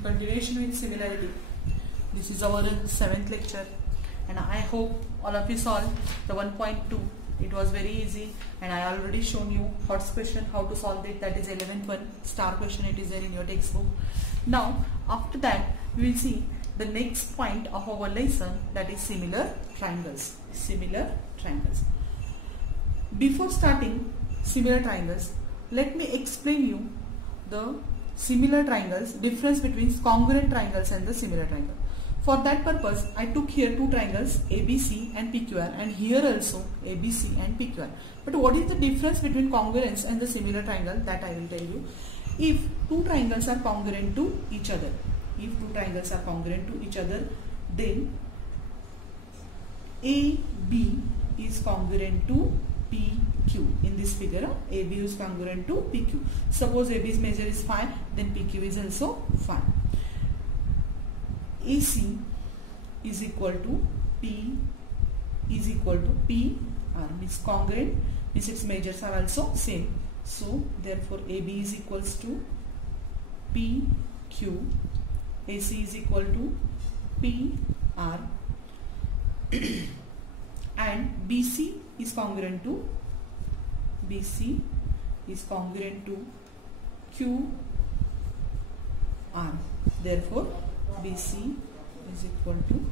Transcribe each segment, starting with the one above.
in continuation with similarity. This is our 7th lecture, and I hope all of you solved the 1.2. It was very easy, and I already shown you first question how to solve it. That is 11th one, star question. It is there in your textbook. Now after that we will see the next point of our lesson, that is similar triangles. Similar triangles. Before starting similar triangles, let me explain you the similar triangles, difference between congruent triangles and the similar triangle. For that purpose, I took here two triangles ABC and PQR, and here also ABC and PQR. But what is the difference between congruence and the similar triangle? That I will tell you. If two triangles are congruent to each other, then AB is congruent to PQ. In this figure, AB is congruent to PQ. Suppose AB's measure is 5, then PQ is also 5. AC is equal to P is equal to PR, means congruent, means its measures are also same. So therefore AB is equals to PQ, AC is equal to PR, and BC is congruent to QR. Therefore BC is equal to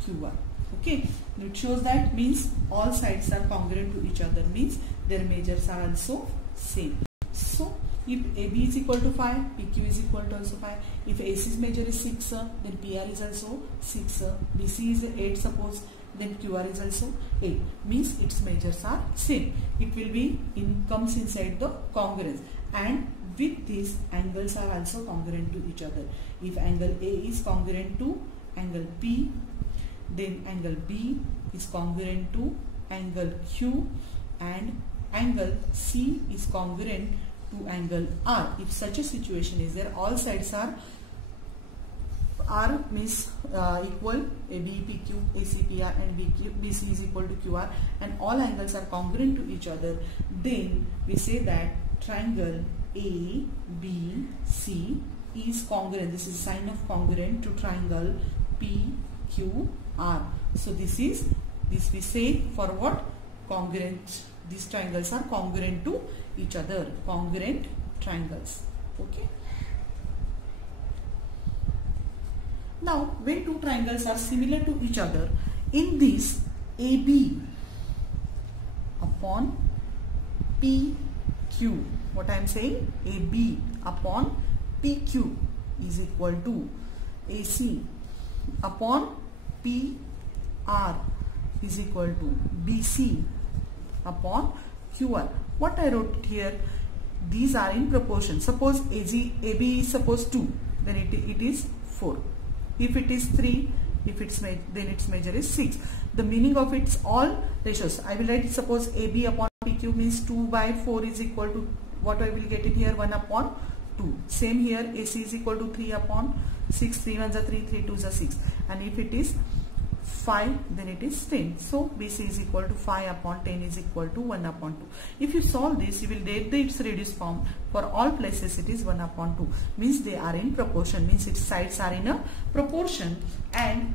QR. Okay, it shows that means all sides are congruent to each other, means their measures are also same. So if AB is equal to 5, PQ is equal to also 5. If AC's measure is 6, then PR is also 6. BC is 8, suppose, then QR is also 8. Means its measures are same. It will be comes inside the congruence, and with these angles are also congruent to each other. If angle A is congruent to angle P, then angle B is congruent to angle Q, and angle C is congruent to angle R. If such a situation is there, all sides are R means equal, AB, PQ, AC, PR, and BC is equal to QR, and all angles are congruent to each other, then we say that triangle ABC is congruent. This is a sign of congruent to triangle PQR. So this we say for what? Congruent. These triangles are congruent to each other. Congruent triangles. Okay. Now, when two triangles are similar to each other, in this AB upon PQ, what I am saying, AB upon PQ is equal to AC upon PR is equal to BC upon QR. What I wrote here, these are in proportion. Suppose AB is suppose 2, then it is 4. If it is 3, then its measure is 6. The meaning of its all ratios, I will write it, suppose AB upon PQ means 2 by 4 is equal to, what I will get it here, 1 upon 2. Same here, AC is equal to 3 upon 6, 3 1s are 3, 3 2s are 6. And if it is 5, then it is 10. So BC is equal to 5 upon 10 is equal to 1 upon 2. If you solve this, you will get its reduced form. For all places it is 1 upon 2. Means they are in proportion. Means its sides are in a proportion, and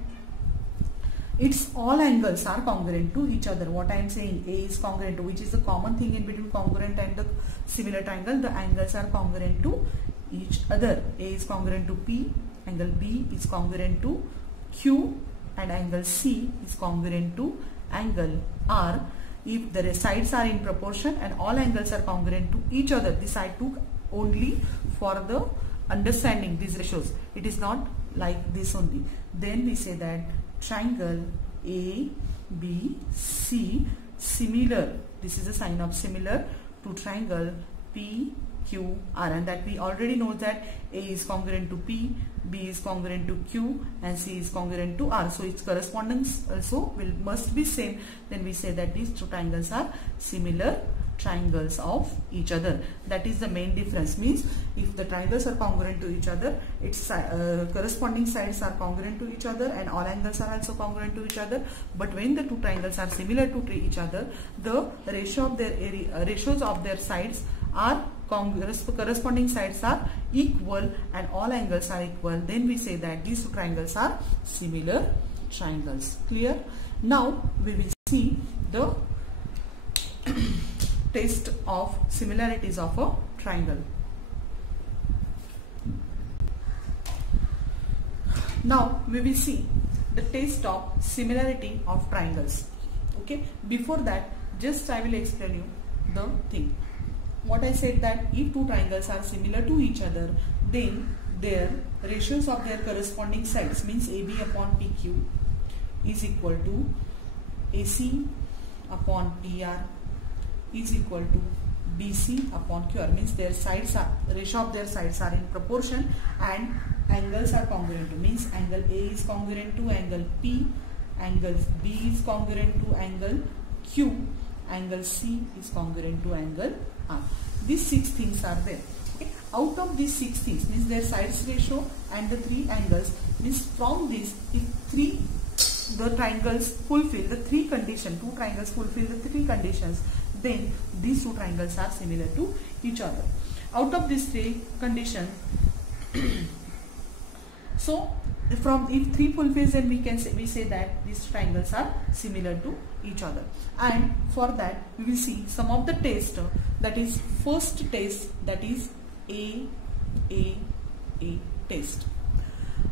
its all angles are congruent to each other. What I am saying, A is congruent to, which is the common thing in between congruent and the similar triangle. The angles are congruent to each other. A is congruent to P, angle B is congruent to Q, and angle C is congruent to angle R. If the sides are in proportion and all angles are congruent to each other, this I took only for the understanding these ratios. It is not like this only. Then we say that triangle ABC similar, this is a sign of similar to triangle PQR, and that we already know that A is congruent to P, B is congruent to Q, and C is congruent to R. So its correspondence also must be same. Then we say that these two triangles are similar triangles of each other. That is the main difference. Means if the triangles are congruent to each other, its corresponding sides are congruent to each other, and all angles are also congruent to each other. But when the two triangles are similar to each other, the ratio of their ratios of their sides are corresponding sides are equal and all angles are equal, then we say that these two triangles are similar triangles. Clear? Now we will see the test of similarities of a triangle. Now we will see the test of similarity of triangles. Okay, before that just I will explain you the thing. What I said, that if two triangles are similar to each other, then their ratios of their corresponding sides, means AB upon PQ is equal to AC upon PR is equal to BC upon QR, means their sides are, ratio of their sides are in proportion and angles are congruent to, means angle A is congruent to angle P, angle B is congruent to angle Q, angle C is congruent to angle R. These 6 things are there. Okay. Out of these 6 things, means their sides ratio and the 3 angles, means from this, if the triangles fulfill the 3 conditions, 2 triangles fulfill the 3 conditions, then these 2 triangles are similar to each other. Out of these 3 conditions, so from if 3 fulfills, then we say that these triangles are similar to each other. And for that we will see some of the tests. That is, first test, that is A test.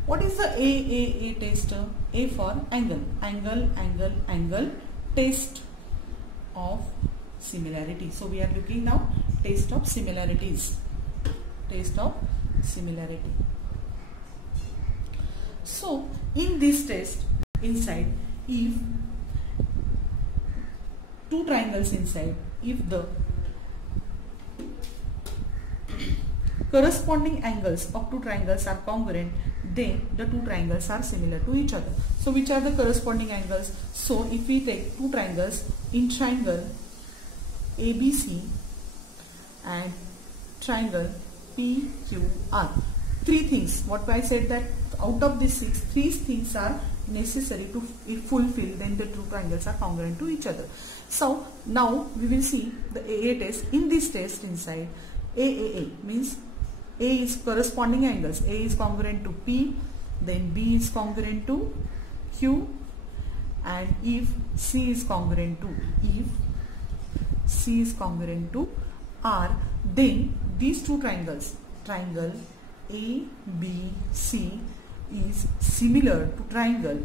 What is the A test? A for angle, test of similarity. So we are looking now test of similarities. Test of similarity. So in this test, inside, if 2 triangles inside, if the corresponding angles of 2 triangles are congruent, then the 2 triangles are similar to each other. So which are the corresponding angles? So if we take 2 triangles in triangle ABC and triangle PQR, 3 things. What I said, that out of these 6, 3 things are necessary to fulfill, then the 2 triangles are congruent to each other. So now we will see the AA test. In this test inside, AAA means A is corresponding angles. A is congruent to P, then B is congruent to Q, and if C is congruent to R, then these 2 triangles, triangle ABC is similar to triangle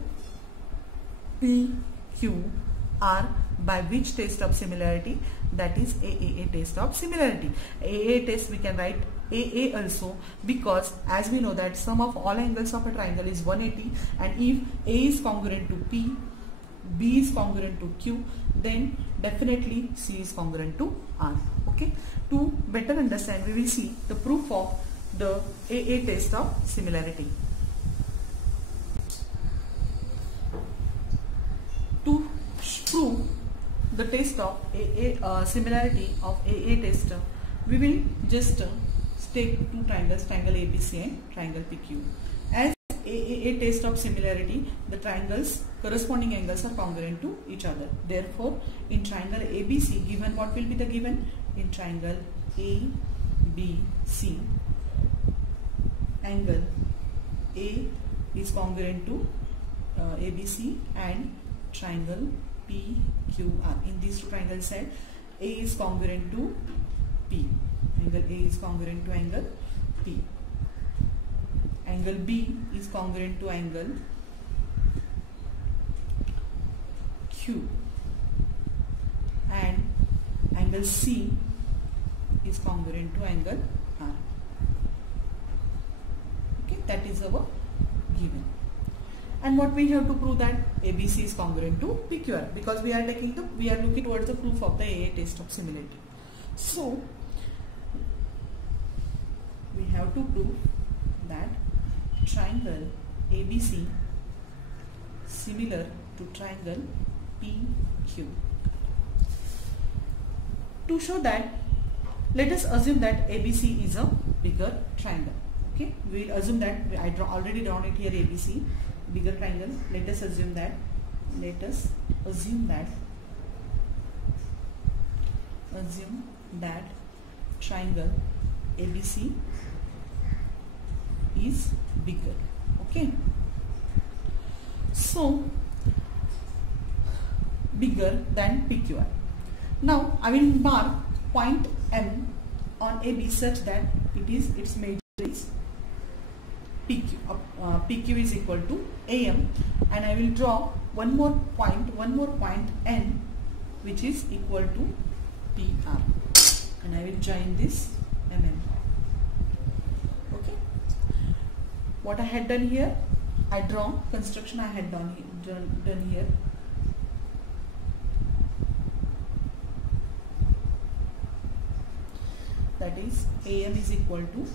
PQR, by which test of similarity? That is AAA test of similarity. AAA test we can write AA also, because as we know that sum of all angles of a triangle is 180, and if A is congruent to P, B is congruent to Q, then definitely C is congruent to R. Okay. To better understand, we will see the proof of the AA test of similarity. To prove the test of similarity of AA test, we will just take 2 triangles, triangle ABC and triangle PQ. As AAA test of similarity, the triangles corresponding angles are congruent to each other. Therefore, in triangle ABC, given what will be the given? In triangle ABC, angle A is congruent to ABC and triangle PQR. In these 2 triangles side, A is congruent to P. Angle A is congruent to angle P. Angle B is congruent to angle Q. And angle C is congruent to angle R. Okay, that is our given. And what we have to prove? That ABC is congruent to PQR, because we are looking towards the proof of the AA test of similarity. So we have to prove that triangle ABC similar to triangle PQ. To show that, let us assume that ABC is a bigger triangle. Okay, we will assume that I already drawn it here, ABC, bigger triangle. Let us assume that triangle ABC is bigger. Okay, so bigger than PQR. Now I will mark point M on AB such that its measure is PQ. PQ is equal to AM, and I will draw one more point N, which is equal to PR, and I will join this MN. Okay, what I had done here, I draw construction I had done here. That is AM is equal to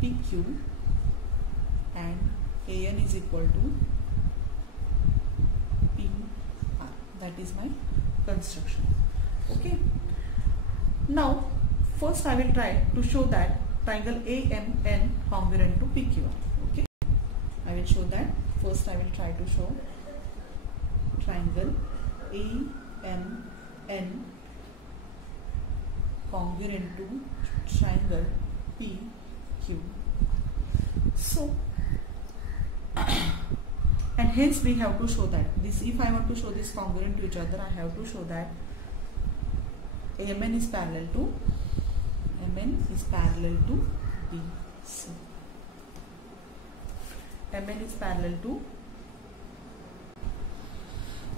PQ and AN is equal to PR. That is my construction. Okay. Now first I will try to show that triangle AMN congruent to PQR. Okay, I will show that. First I will try to show triangle AMN congruent to triangle PQ. So and hence we have to show that this, if I want to show this congruent to each other, I have to show that AMN is parallel to BC. MN is parallel to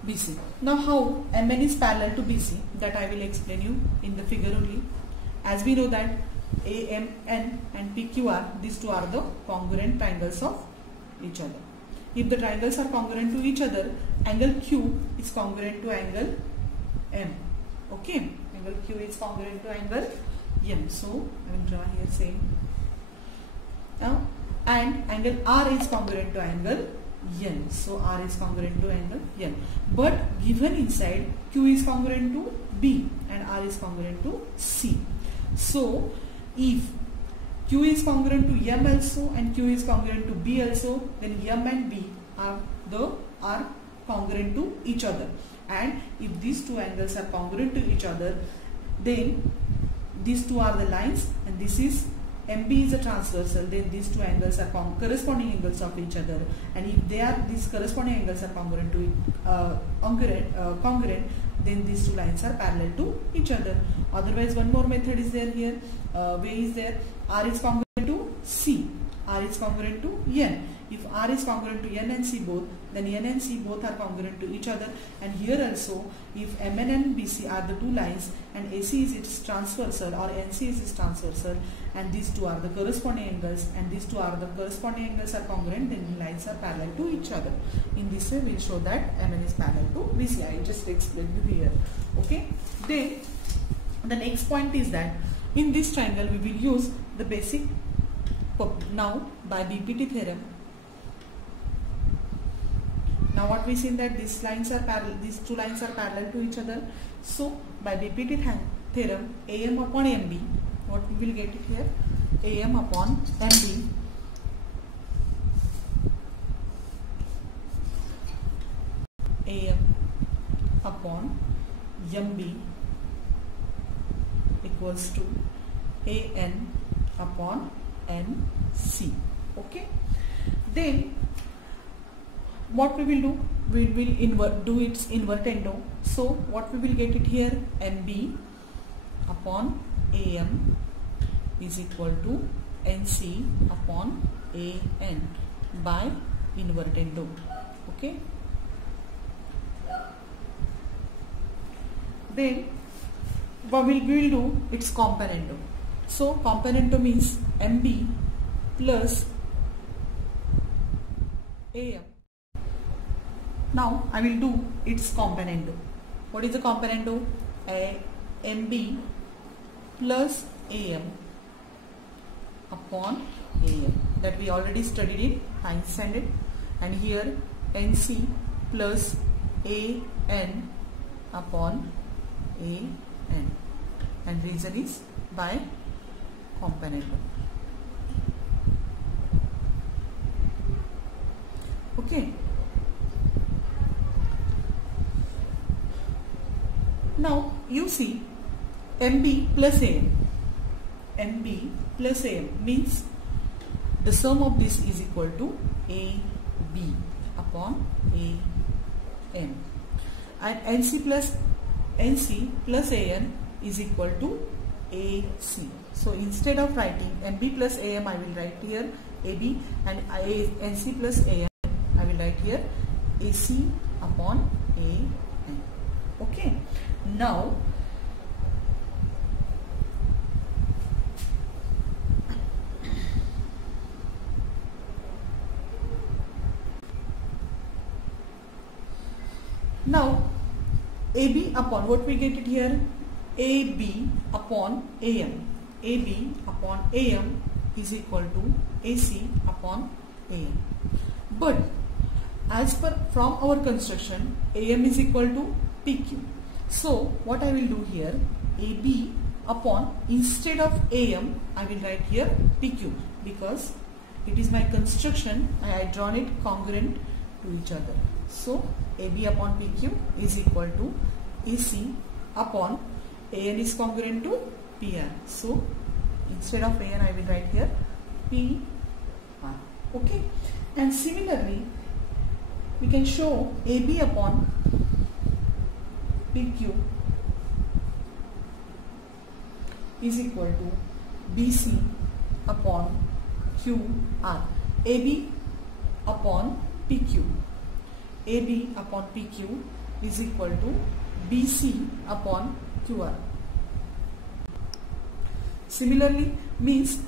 BC. Now how MN is parallel to BC, that I will explain you in the figure only. As we know that AMN and PQR, these two are the congruent triangles of each other. If the triangles are congruent to each other, angle Q is congruent to angle M. Okay, angle Q is congruent to angle M. So I will draw here same. Now and angle R is congruent to angle N. So R is congruent to angle N. But given inside, Q is congruent to B and R is congruent to C. So if Q is congruent to M also and Q is congruent to B also, then M and B are congruent to each other. And if these two angles are congruent to each other, then these two are the lines, and this is MB is a transversal, then these two angles are corresponding angles of each other, and if these corresponding angles are congruent to congruent, then these two lines are parallel to each other. Otherwise, one more method is there here. Way is there. R is congruent to C. R is congruent to N. If R is congruent to N and C both, then N and C both are congruent to each other. And here also, if MN and BC are the two lines and AC is its transversal or NC is its transversal, and these two are the corresponding angles and these two are the corresponding angles are congruent, then the lines are parallel to each other. In this way, we will show that MN is parallel to BC. I just explained you here. Okay. Then the next point is that in this triangle we will use the basic now by BPT theorem. Now what we seen that these lines are parallel, these two lines are parallel to each other. So by BPT theorem, AM upon MB, what we will get here? AM upon MB AM upon MB equals to AN upon NC. Okay. Then what we will do? We will do its invertendo. So what we will get it here? MB upon AM is equal to NC upon AN by invertendo. Okay. Then what we will do? Its componendo. So componendo means MB plus AM. Now I will do its componendo. What is the componendo? MB plus AM upon AM, that we already studied in time standard, and here NC plus AN upon AN, and reason is by componendo. Okay. Now you see MB plus AM. MB plus AM means the sum of this is equal to AB upon AM, and NC plus AN is equal to AC. So instead of writing MB plus AM, I will write here AB, and NC plus AN, I will write here AC upon AN. Okay. Now AB upon, what we get it here, AB upon AM. AB upon AM is equal to AC upon AM. But as per from our construction, AM is equal to PQ. So what I will do here, AB upon, instead of AM, I will write here PQ, because it is my construction, I had drawn it congruent to each other. So AB upon PQ is equal to AC upon AN is congruent to PR. So instead of AN, I will write here PR. Okay. And similarly, we can show AB upon PQ is equal to BC upon QR. AB upon PQ. AB upon PQ is equal to BC upon QR. Similarly, means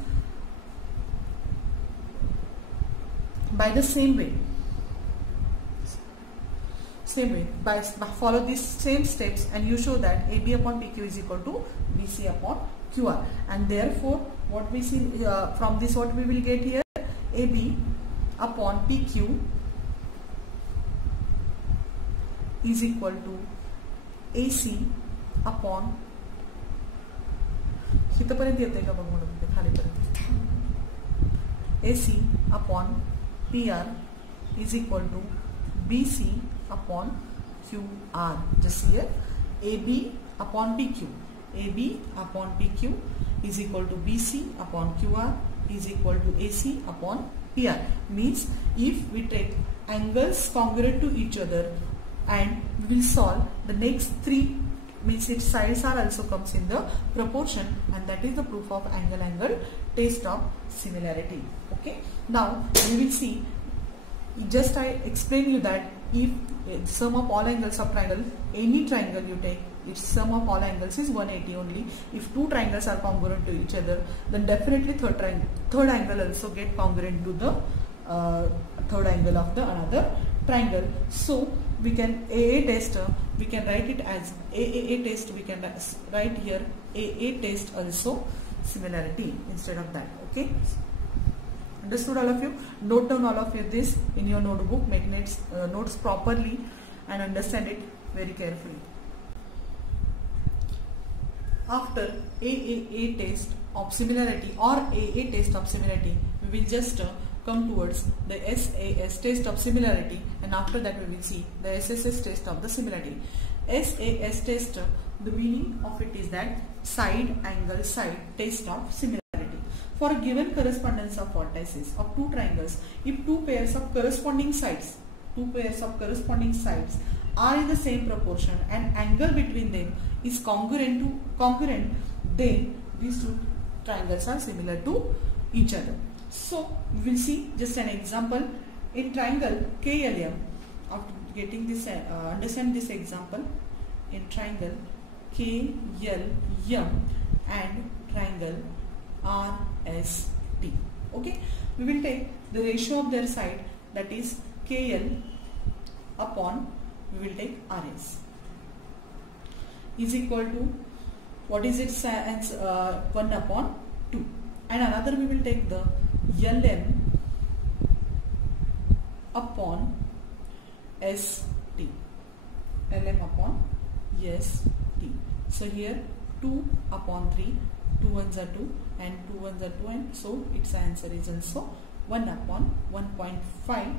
by the same way, by follow these same steps, and you show that AB upon PQ is equal to BC upon QR, and therefore what we see from this, what we will get here, AB upon PQ is equal to AC upon, इथपर्यंत येते का बघ मला खालीपर्यंत, AC upon PR is equal to BC upon QR. Just here, AB upon PQ. AB upon PQ is equal to BC upon QR is equal to AC upon PR. Means if we take angles congruent to each other and we will solve the next three, means its sides are also comes in the proportion, and that is the proof of angle test of similarity. Okay. Now we will see, just I explain you that if sum of all angles of triangle, any triangle you take, its sum of all angles is 180 only. If two triangles are congruent to each other, then definitely third angle also get congruent to the third angle of the another triangle. So we can AA test, we can write it as AAA test, we can write here AA test also similarity instead of that. Okay. Understood all of you? Note down all of you this in your notebook, make notes properly and understand it very carefully. After AAA test of similarity or AA test of similarity, we will just come towards the SAS test of similarity, and after that we will see the SSS test of the similarity. SAS test, the meaning of it is that side angle side test of similarity. For a given correspondence of vertices of two triangles, if two pairs of corresponding sides are in the same proportion and angle between them is congruent, then these two triangles are similar to each other. So we will see just an example in triangle KLM. After getting this, understand this example in triangle KLM and triangle RST. Okay, we will take the ratio of their side, that is KL upon, we will take RS is equal to, what is its answer, 1 upon 2, and another we will take the LM upon ST, LM upon ST. So here 2 upon 3, 2 ones are 2 and 2 ones are 2, and so its answer is also 1 upon 1.5.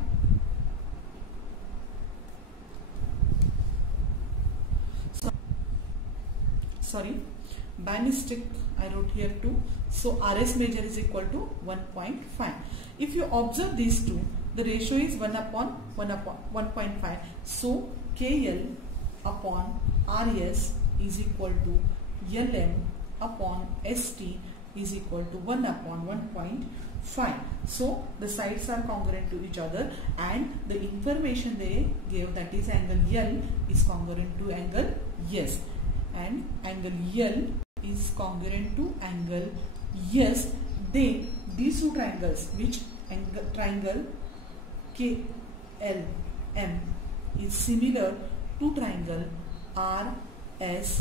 So mistake, I wrote here 2. So RS major is equal to 1.5. If you observe these two, the ratio is 1 upon 1.5. So KL upon RS is equal to LM upon ST is equal to 1 upon 1.5. So the sides are congruent to each other, and the information they gave, that is angle L, is congruent to angle S, and angle L is congruent to angle S. Then these two triangles, which triangle KLM is similar to triangle RST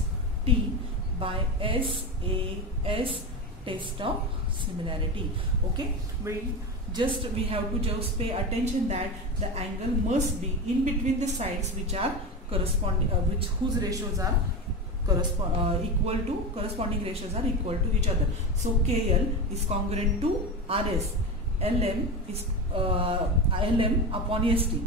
by SAS test of similarity. Okay, we have to just pay attention that the angle must be in between the sides which are corresponding, whose ratios are corresponding ratios are equal to each other. So KL is congruent to RS, LM is LM upon ST.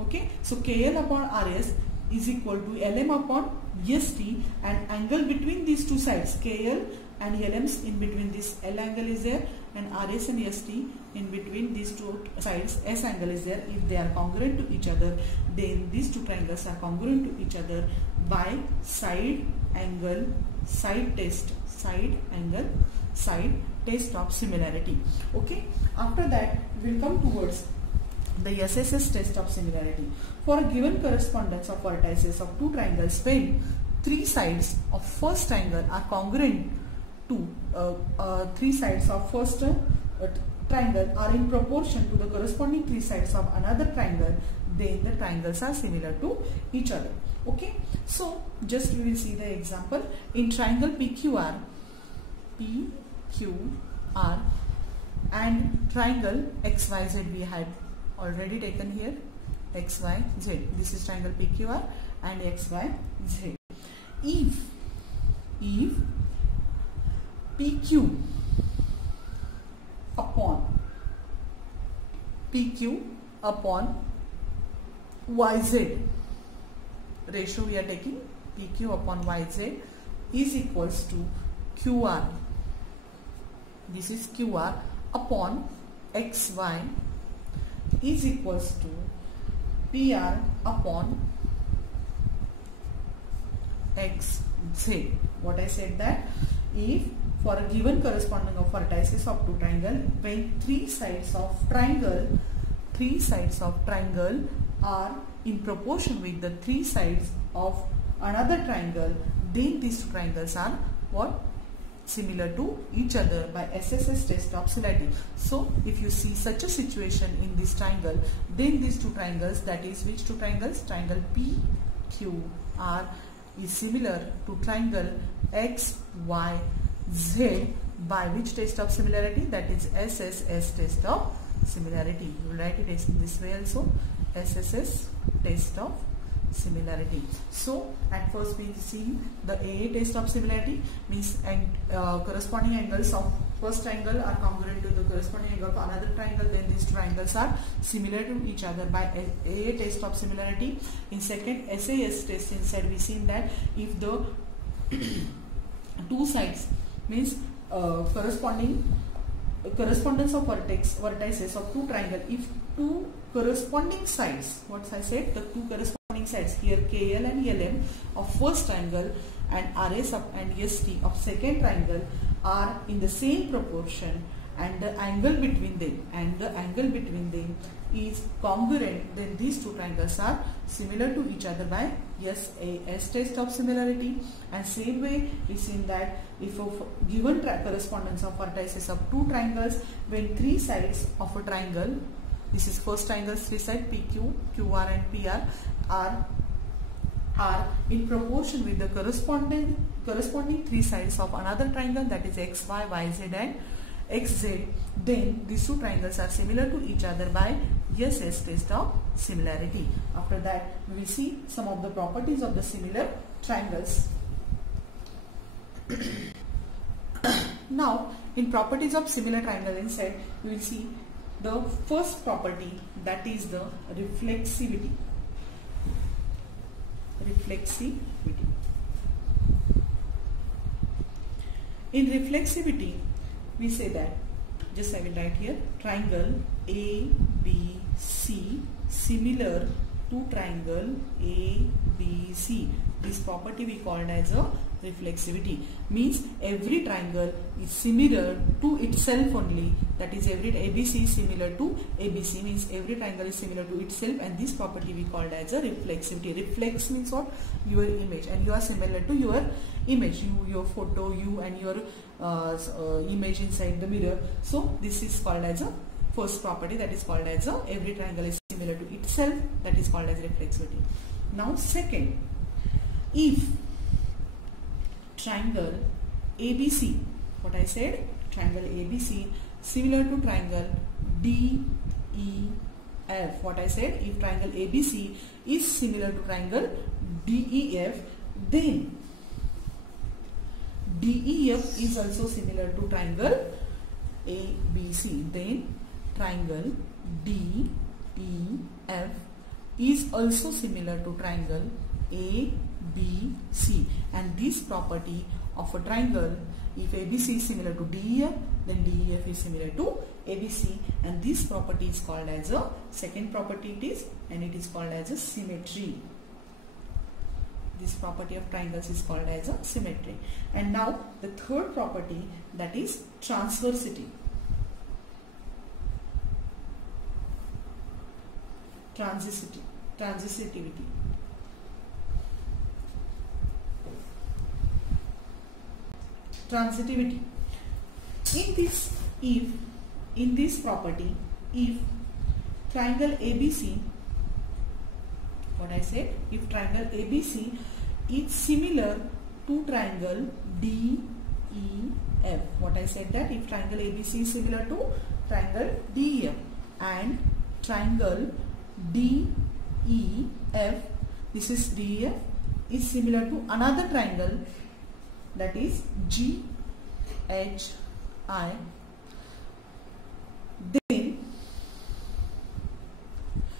Okay, so KL upon RS is equal to LM upon ST, and angle between these two sides, KL and LM's in between this L angle is there, and RS and ST in between these two sides S angle is there. If they are congruent to each other, then these two triangles are congruent to each other by side angle side test of similarity. Okay, after that we will come towards the SSS test of similarity. For a given correspondence of vertices of two triangles, when three sides of first triangle are congruent to three sides of first triangle are in proportion to the corresponding three sides of another triangle, then the triangles are similar to each other. Okay, so just we will see the example. In triangle PQR and triangle XYZ, we had already taken here XYZ. This is triangle PQR and XYZ. If PQ upon YZ, ratio we are taking PQ upon YZ is equals to QR, this is QR, upon XY is equals to PR upon XZ. What I said, that if for a given corresponding of vertices of two triangle, when three sides of triangle are in proportion with the three sides of another triangle, then these two triangles are what? Similar to each other by SSS test of similarity. So if you see such a situation in this triangle, then these two triangles, that is which two triangles? Triangle PQR is similar to triangle XYZ by which test of similarity? That is SSS test of similarity. You will write it in this way also, SSS test of similarity. So at first we see the AA test of similarity, means corresponding angles of first triangle are congruent to the corresponding angle of another triangle, then these triangles are similar to each other by AA test of similarity. In second SAS test, instead we seen that if the two sides, means correspondence of vertices of two triangle, if two corresponding sides, what I said, the two corresponding sides here KL and LM of first triangle and RS and ST of second triangle are in the same proportion, and the angle between them is congruent, then these two triangles are similar to each other by SAS test of similarity. And same way we seen that if a given correspondence of vertices of two triangles, when three sides of a triangle, this is first triangle's three sides PQ, QR and PR are in proportion with the corresponding three sides of another triangle, that is XY, YZ and XZ, then these two triangles are similar to each other by SS test of similarity. After that we will see some of the properties of the similar triangles. Now in properties of similar triangle, inside we will see the first property, that is the reflexivity. In reflexivity, we say that, just I will write here, triangle ABC similar to triangle ABC. This property we called as a reflexivity. Means every triangle is similar to itself only. That is, every ABC is similar to ABC. Means every triangle is similar to itself, and this property we called as a reflexivity. Reflex means what? Your image, and you are similar to your image. Your photo, you and your image inside the mirror. So this is called as a first property, that is called as a every triangle is similar to itself, that is called as reflexivity. Now second, if triangle ABC, what I said, triangle ABC similar to triangle DEF, what I said, if triangle ABC is similar to triangle DEF, then DEF is also similar to triangle ABC. Then triangle DEF is also similar to triangle ABC, and this property of a triangle, if ABC is similar to DEF, then DEF is similar to ABC, and this property is called as a second property, it is, and it is called as a symmetry. This property of triangles is called as a symmetry. And now the third property, that is transversity. Transitivity. In this property, if triangle ABC, what I said, if triangle ABC is similar to triangle DEF, what I said, that if triangle ABC is similar to triangle DEF, and triangle DEF, this is DEF, is similar to another triangle, that is GHI, then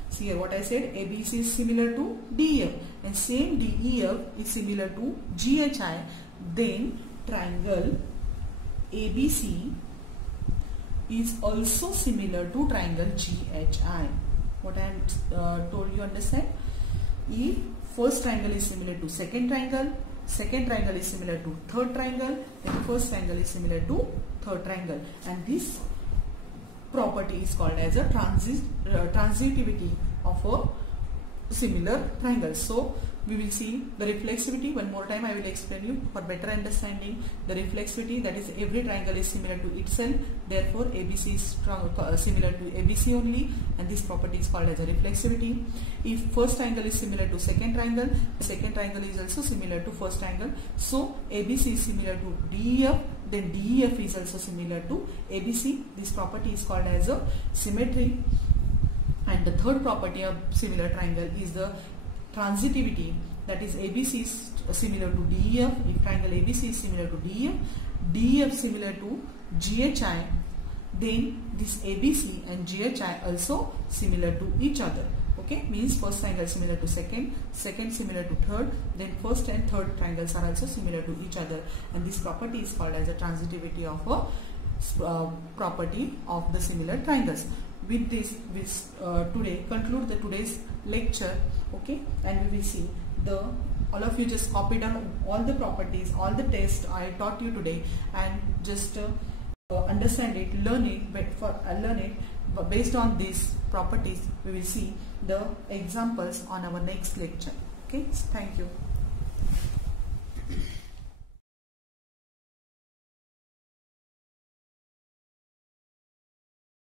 see here what I said, ABC is similar to DEF, and same DEF is similar to GHI, then triangle ABC is also similar to triangle GHI. What I am told you understand? If first triangle is similar to second triangle is similar to third triangle, then first triangle is similar to third triangle, and this property is called as a transitivity of a similar triangle. So we will see the reflexivity. One more time I will explain you for better understanding. The reflexivity, that is, every triangle is similar to itself, therefore ABC is similar to ABC only, and this property is called as a reflexivity. If first triangle is similar to second triangle, the second triangle is also similar to first triangle, so ABC is similar to DEF, then DEF is also similar to ABC. This property is called as a symmetry. And the third property of similar triangle is the transitivity, that is, ABC is similar to DEF. If triangle ABC is similar to DEF similar to GHI, then this ABC and GHI also similar to each other. Okay, means first triangle similar to second similar to third, then first and third triangles are also similar to each other, and this property is called as a transitivity of a property of the similar triangles. With this, we today conclude the today's lecture. Okay, and we will see all of you just copy down all the properties, all the tests I taught you today, and just understand it, learn it. But based on these properties, we will see the examples on our next lecture. Okay, thank you.